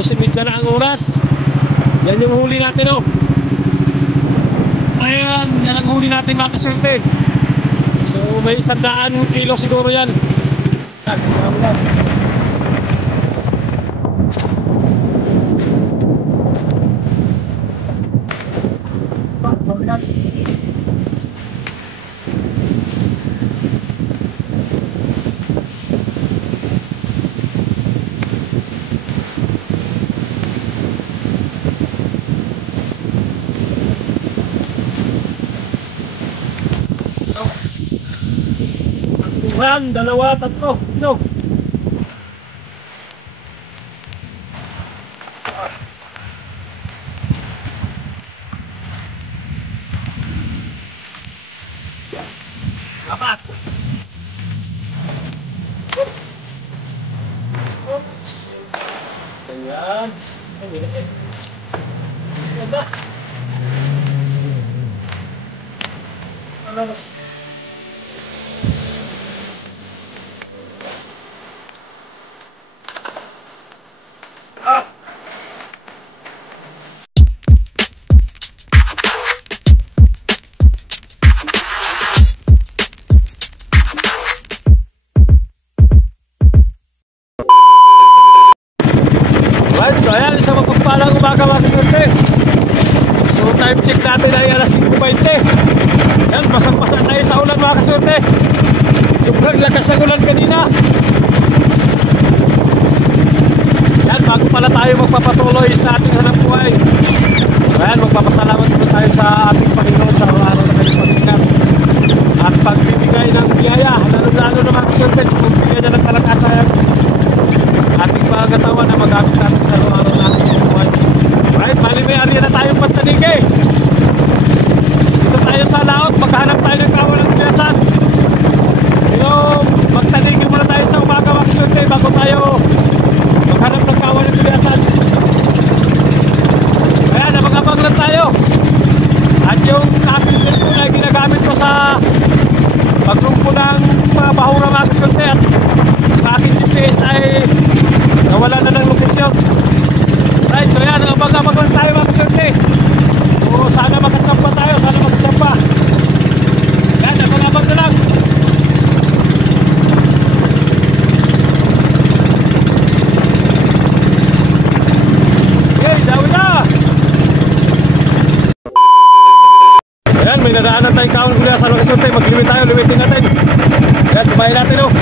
12:30 na ang oras. Yan yung huli natin, oh. Ayan, yan ang huli natin mga kaswerte. So may 100 kilo siguro yan. Ayan, 2, 3, no. Apat. Ayan. Ayan. Ganda. Ano? So ayan, isang mapagpalang umaga mga kaswerte. So time check natin ay alas 5:20. Ayan, basang-basa tayo sa ulan mga kaswerte. Sobrang lakas ng ulan kanina. Ayan, bago pala tayo magpapatuloy sa ating hanap buhay. So ayan, magpapasalamat po tayo sa ating Panginoon sa araw-araw na kanyang pagkikat at pagbibigay ng biyaya, lalo-lalo na mga kaswerte, sa pagbibigay niya ng kalakasan ating mga katawan na magamit natin sa araw-araw natin ng buhay. Right, bali may area na tayong pantanigi. Dito tayo sa laot, maghanap tayo ng kawan ng biyasan. Pero magtanigi muna tayo sa umaga mga kaswerte bago tayo maghanap ng kawan ng biyasan. Kaya namang-abang lang tayo. At yung aking cellphone ay ginagamit ko sa pagrumpo ng mga bahura mga kaswerte at aking GPS ay nawala na ng lokasyon. Right, so yan, abang-abang lang tayo mga kaswerte. So sana makatsampa tayo, sana makatsampa. Yan, abang-abang na lang. Okay, dawi na. Ayan, may nadaanan tayong kaon kuliya sa mga kaswerte. Mag-limit tayo, limitin natin. Ayan, kumain natin, oh.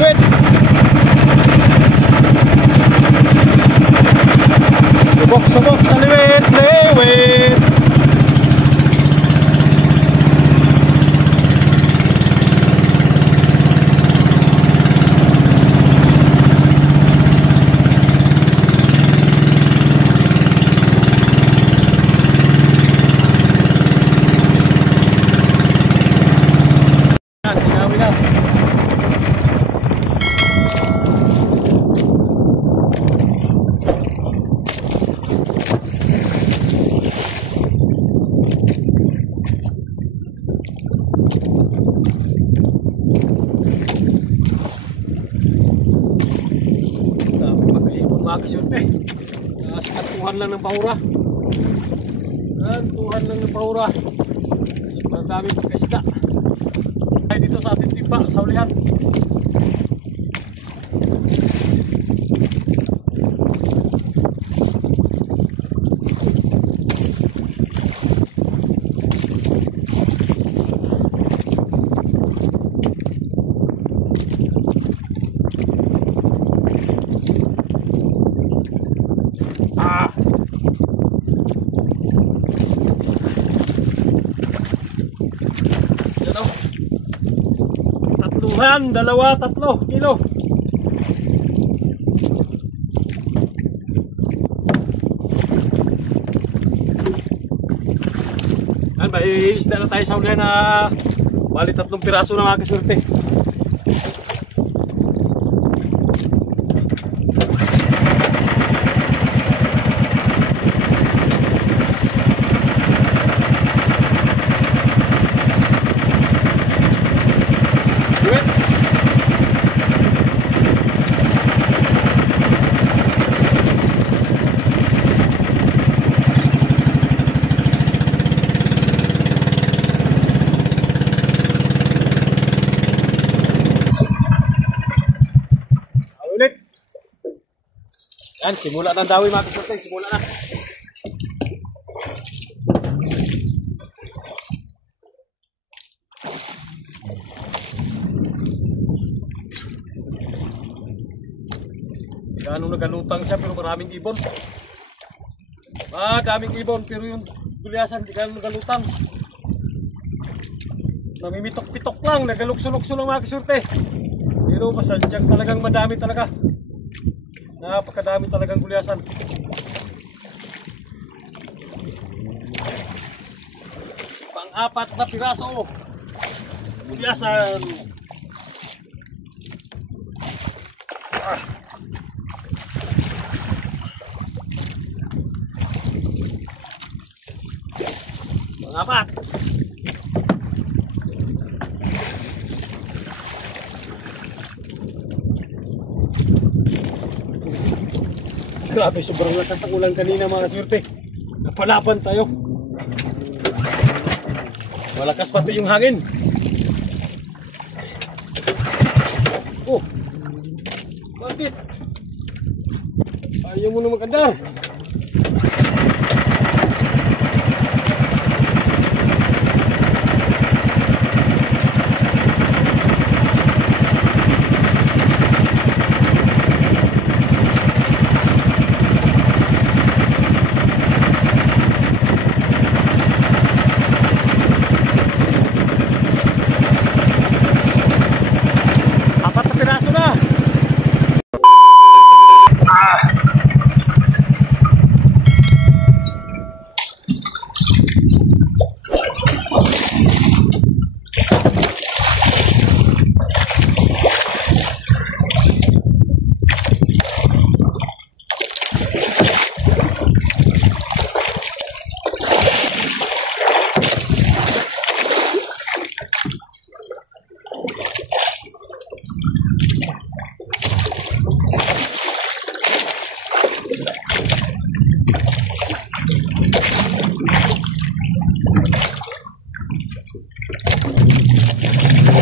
Limit. Subok sa limit, limit. Mga kaswerte, tuhan lang ng pahura. Tuhan lang ng pahura. Sobrang dami pagkaisda ay dito sa ating timba sa ulihan. Tatluhan, 2, 3 kilo. Yan, may isda na tayo sa ulihan na bali 3 piraso na mga kaswerte. Yan, simula ng dawi mga kasurte, simula na. Ganong nagalutang siya pero maraming ibon. Daming ibon pero yung gulyasan di ganong nagalutang. Namimitok-pitok lang, nagalukso-lukso lang mga kasurte. Pero masadyang talagang madami talaga. Napakadami talagang gulyasan. Pang-apat na piraso gulyasan. Pang-apat. Grabe, sobrang lakas ng ulan kanina mga kasurte. Napalaban tayo. Malakas pati yung hangin. Oh, bakit? Ayaw mo na magandar.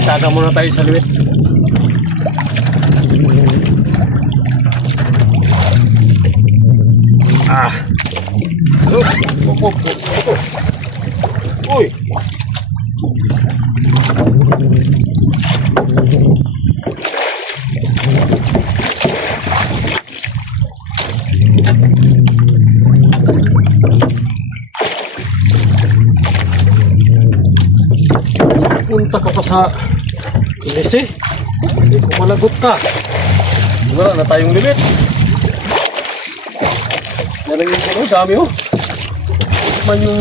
Taga muna tayo sa luwit. Uy. Punta ka pa sa Kilisi, hindi ko malagot ka. Wala na tayong limit. Yan ang yung dami oh. Man yung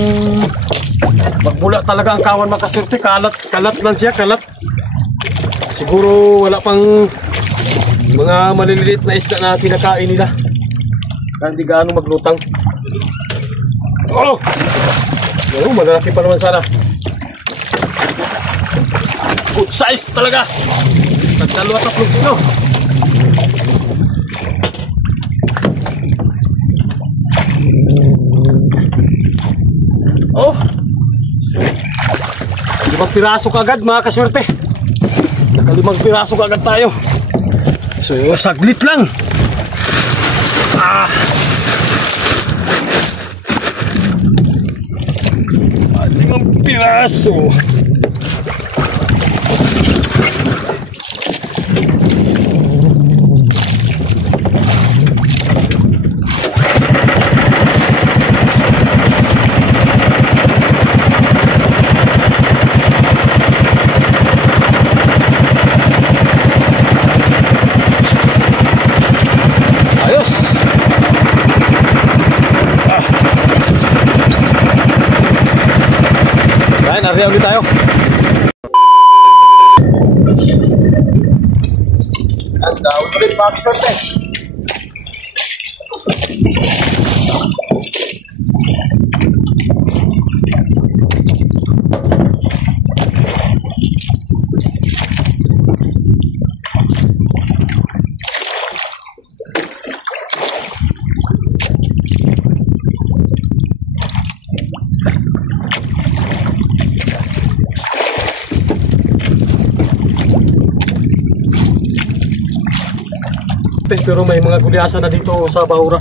magbula talaga ang kawan makasurte, kalat lang siya, kalat. Siguro wala pang mga maliliit na isda na kinakain nila. Kaya hindi gaano maglutang. Oh! Pero malalaki pa naman sana. Good size talaga. Tagdalawa tatlong kilo. Oh. 5 piraso kagad mga kaswerte. Naka 5 piraso kagad tayo. So saglit lang. 5 piraso. Nariyan ulit tayo. Ang daon ulit pakisot eh. pero may mga gulyasan na dito sa bahura.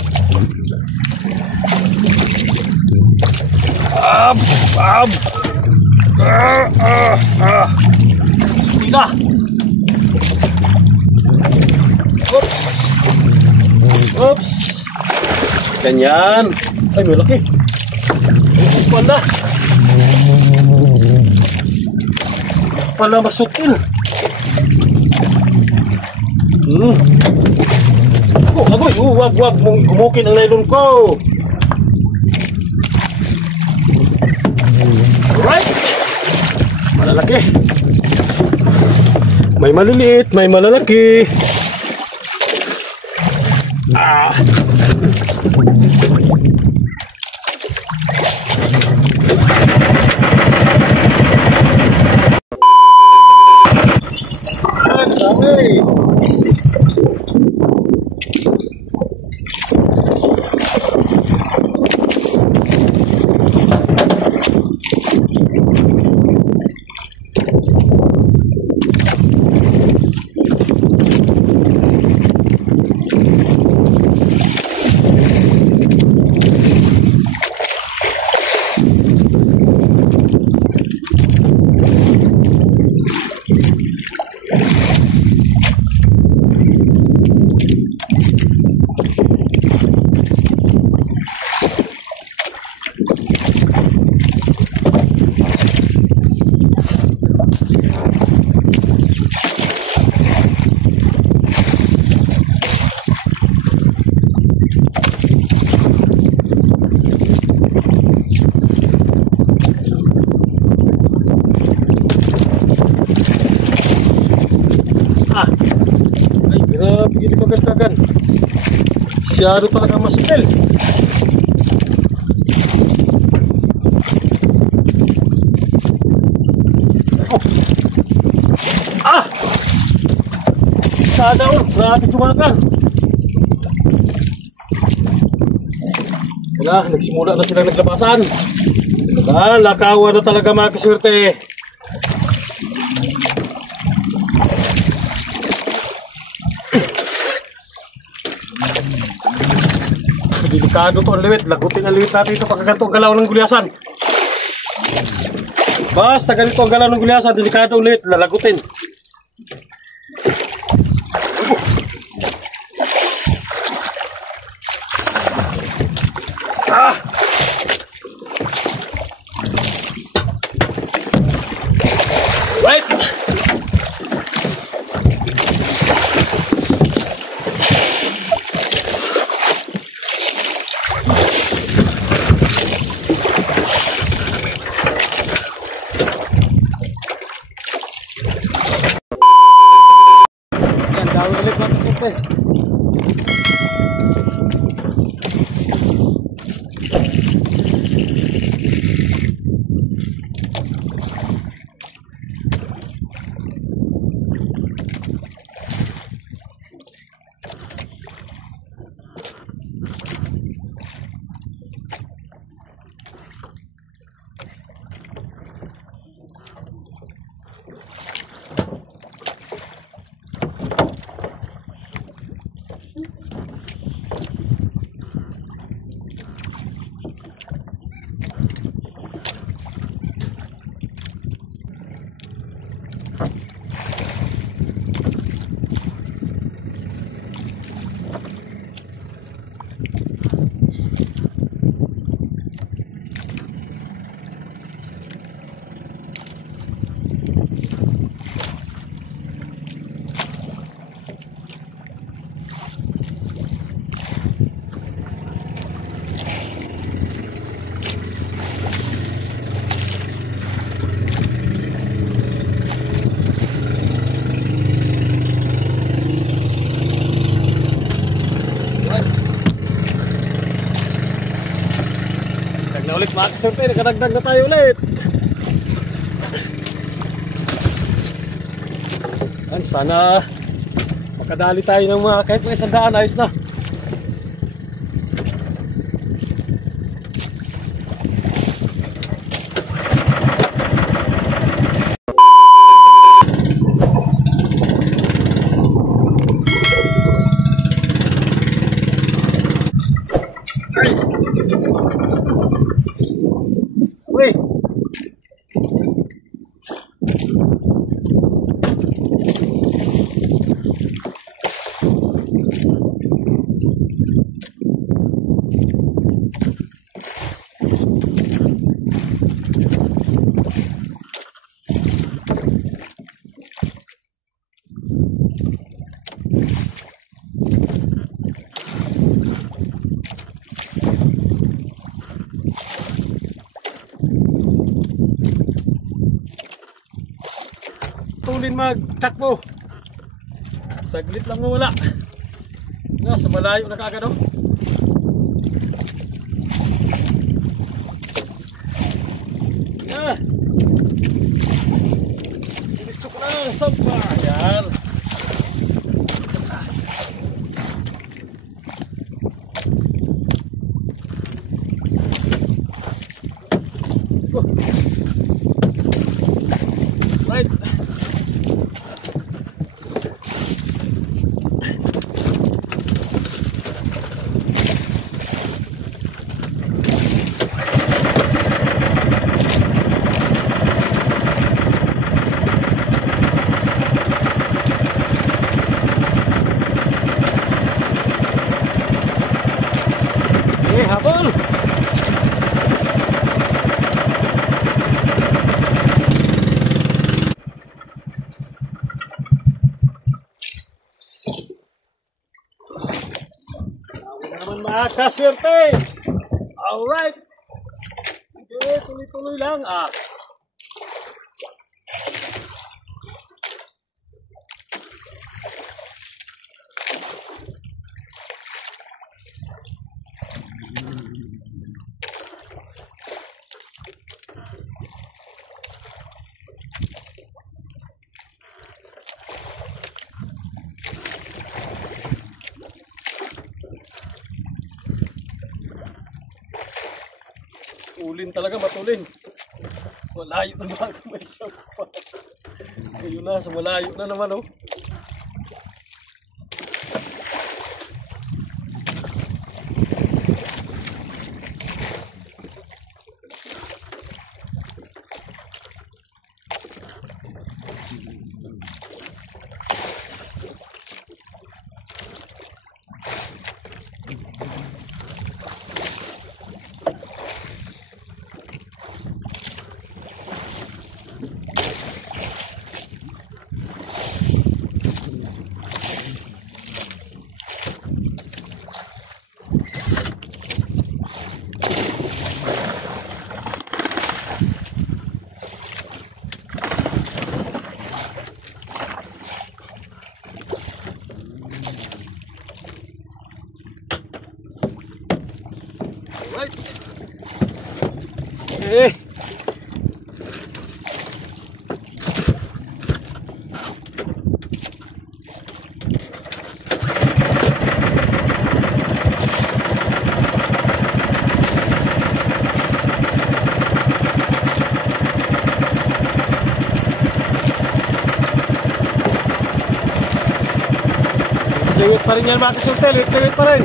Hindi na. Oops. Oops. Ganyan. Ay, may laki. Upuan na. Pala masutil. Agoy, wag mong gumukin ang nylon ko. Alright. Malalaki. May maliliit, may malalaki. Ay, grabe, hindi pagkagdagan. Masyado talaga masutil. Sana grabe tumakan. Wala, nagsimula na silang naglabasan. Wala, lakawan na talaga mga kaswerte. Delikado to ang liwit. Lagutin ang liwit natin ito pagkaganto ang galaw ng gulyasan. Basta ganito ang galaw ng gulyasan, delikado ang liwit. Lalagutin. Right. Yan, gawin ulit mga kasipre. Na ulit mga kaserte, nakadagdag na tayo ulit. Sana makadali tayo ng mga kahit mga 100, ayos na. Uy! Tulin magtakbo. Saglit lang mawala. Sa malayo na kaagad oh. Diretso ko na sa bayan. Right. Habol! Wala naman makaswerte! Alright! Okay, tuloy-tuloy lang Ulin talaga, matulin. Malayo na bago may sampa. Ayun na, sa malayo na naman oh. Alright. Okay. Liwit pa rin yan mga kasultel, liwit pa rin.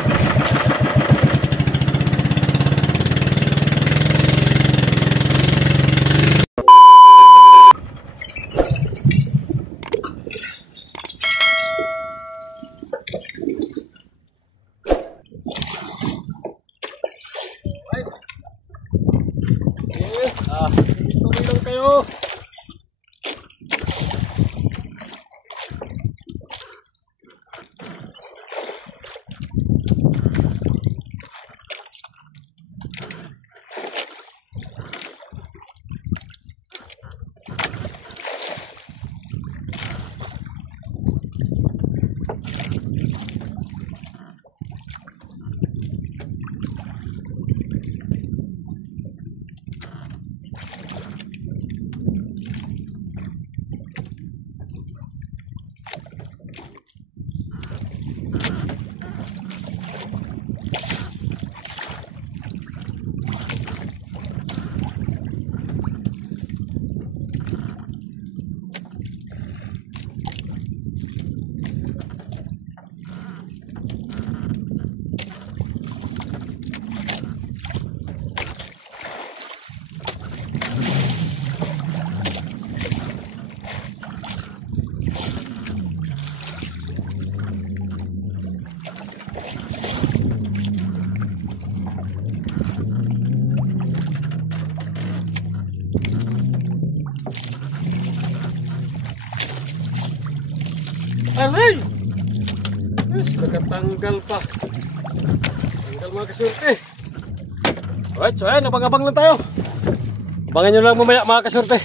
Tuloy lang kayo. Alay! Yes, nakatanggal pa. Tanggal mga kasurte. Alright, so ayan, abang-abang lang tayo. Abangan nyo lang mamaya mga kasurte.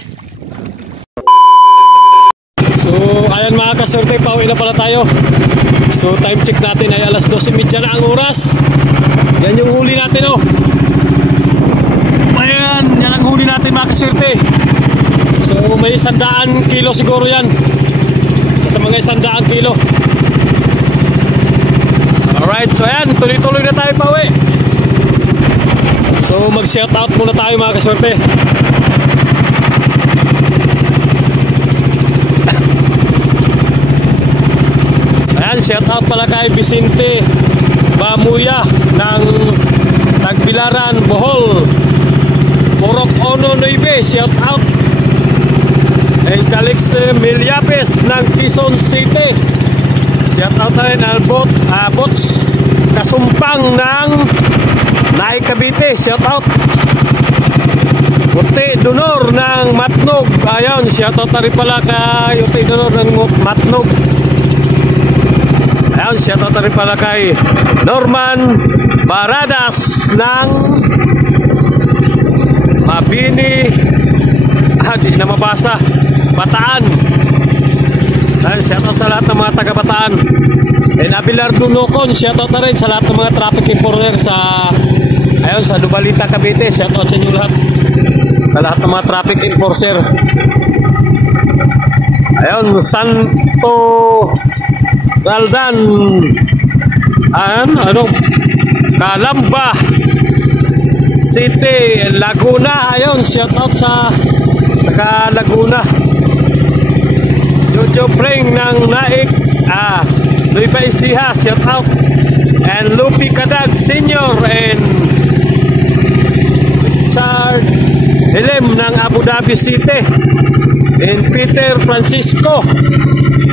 So, ayan mga kasurte, pauwi na pala tayo. So, time check natin ay alas 12:30 na ang oras. Yan yung huli natin, oh. Ayan, yan ang huli natin mga kasurte. So, may 100 kilo siguro yan. Sa mga 100 kilo. Alright, so ayan, tuloy-tuloy na tayo pauwi. So, mag-shout out muna tayo mga kasurte. Ayan, shout out pala kay Vicente Bamuya ng Tagbilaran, Bohol. Purok Ono 9, shout out. El Calixte Milyapes ng Quezon City. Shout out na rin Bots Kasumpang ng Naik Cavite, shout out. Uti Dunor ng Matnog. Ayun, shout out na rin pala kay Uti Dunor ng Matnog. Ayun, shout out na rin pala kay Norman Baradas ng Mabini. Di na mabasa. Bataan. Ayun, shout out sa lahat ng mga taga Bataan. And Abelardo Nocon, shout out na rin sa lahat ng mga traffic enforcer sa ayun, sa Lubalita, Cavite. Shout out sa inyo lahat. Sa lahat ng mga traffic enforcer. Ayun, Santo Galdan. Calamba City, Laguna. Ayun, shout out sa taga Laguna. Jojo Pring ng Naik Nueva Ecija, shout out. And Lupi Kadag Senior and Richard Hilem ng Abu Dhabi City and Peter Francisco.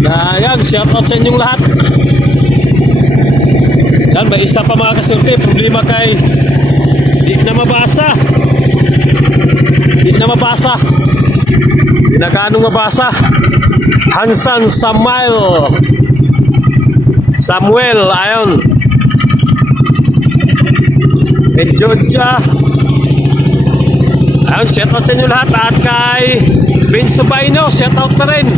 Ayan, shout out sa inyong lahat. Yan, may isa pa mga kasurte, problema kay di na mabasa. Di na mabasa. Di na gaano mabasa. Hansan Samuel, ayon. Kay Georgia. Ayon, shout out sa inyo lahat. At kay Vince Baino, shout out na rin.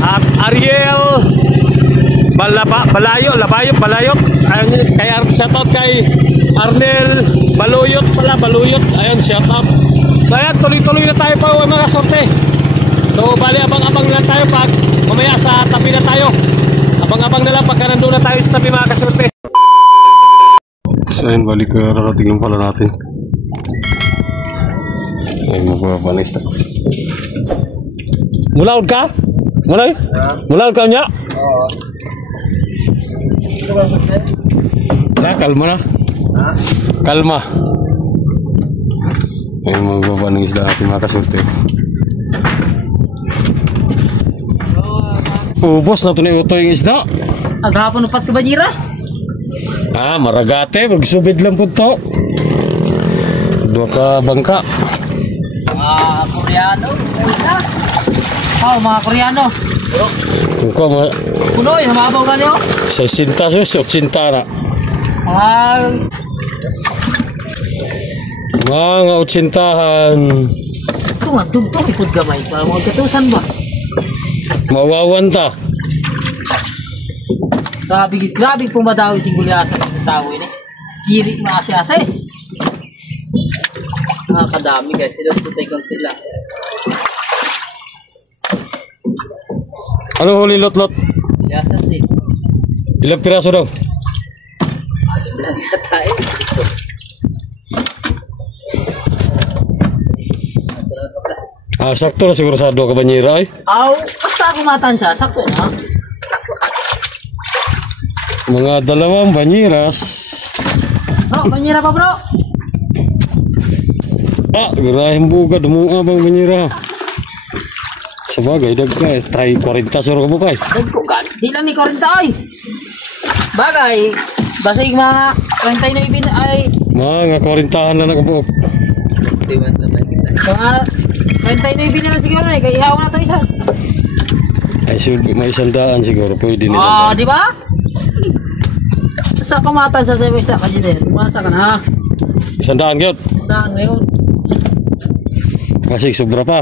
At Ariel Balayot. Ayon, kay shout out kay Arnel Baluyot. Ayon, shout out. So ayan, tuloy-tuloy na tayo pa mga kasorte. So bali, abang-abang na tayo pag mamaya sa tabi na tayo. Abang-abang na lang pagka nandun na tayo sa tabi mga kasorte. So ayun, balik rarating lang pala natin. Ayun, magbabanis na. Mulaod ka? Mulaod ka niya? Oo. Ya, kalma na. Kalma. Ayun, magbabanis na natin mga kasorte. Ubos na ito na uto yung isda. Agahapon upat ka ba nira? Maragate. Magsubid lang po ito. Dua ka bangka. Koreano. Mga Koreano. Punoy, hamabaw ka niyo? 60 na. Mga 80-han. Tugtog, ipod gamay. Mga katusan ba? Mawawan ta. Grabe pumadawi si Gulyasan ng tao ini. Kiri maasi-asa eh. Kadami guys. Ito tutay konti lang. Ano huli lot-lot? Gulyasan din. Ilang piraso daw? Bilang yata eh. Sakto na siguro sa 2 ka banyera ay. Basta kumatan siya, sakto na. Mga 2 banyeras. Bro, banyera pa bro. Girahin buga, dumuha bang banyera. Sabagay, dagka eh. Try 40 suro ka po pa eh. Dagko ka, di lang ni 40 ay. Bagay, basta yung mga 30 na ibin ay. Mga 40-han na nakabuok. Mga 30 na ibin na siguro eh, kaya ihaw na ito isa. Ay, may 100 siguro. Pwede ni Ah, 100. di ba? Basta kumatan sa semester ka din. Umasa ka na. 100 gyud. Saan ngayon? Kasi sobra pa.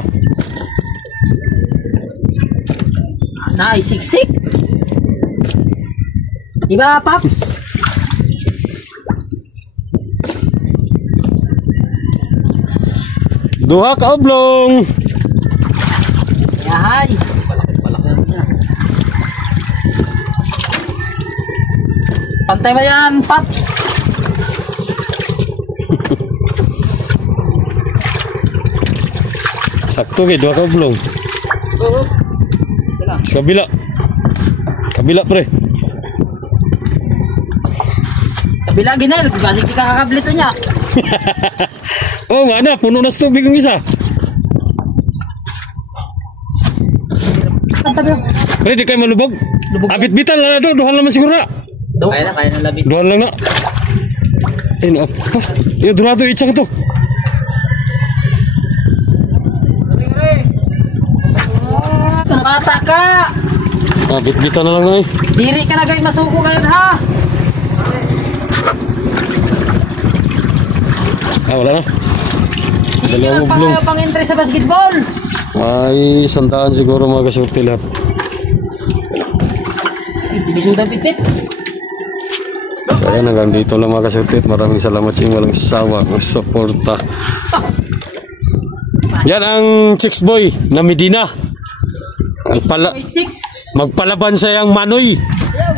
Naisiksik. Di ba, Paps? Duha ka oblong. Yahay. Pantay mo yan, Paps. Sakto kay duha ka oblong. Oo. Sila. Sa kabila. Kabila pre. Kabila, Ginel. Balik di ka kakablito niya. Oh, mana puno na sa tubig ang isa. Tabi. Pre, di kayo malubog. Lubog. Abit-bitan lang na do. Duhan naman siguro na. Kaya na labit. Duhan lang na. Ay, no, apa? Yung durado itsang to. Mata ka. Abit-bitan na lang na eh. Diri ka na guys, masuko ngayon ha. Ah, wala na. Hindi Dalawang ka oblong. pang-entry sa basketball. Ay, 100 siguro mga kasurti lahat. Hindi sudah pipit. So, ayan, hanggang dito lang mga kasurti. Maraming salamat sa inyong walang sawa ng suporta. Yan ang Chicks Boy na Medina. Chicks. Magpalaban sa yang Manoy. Ayaw.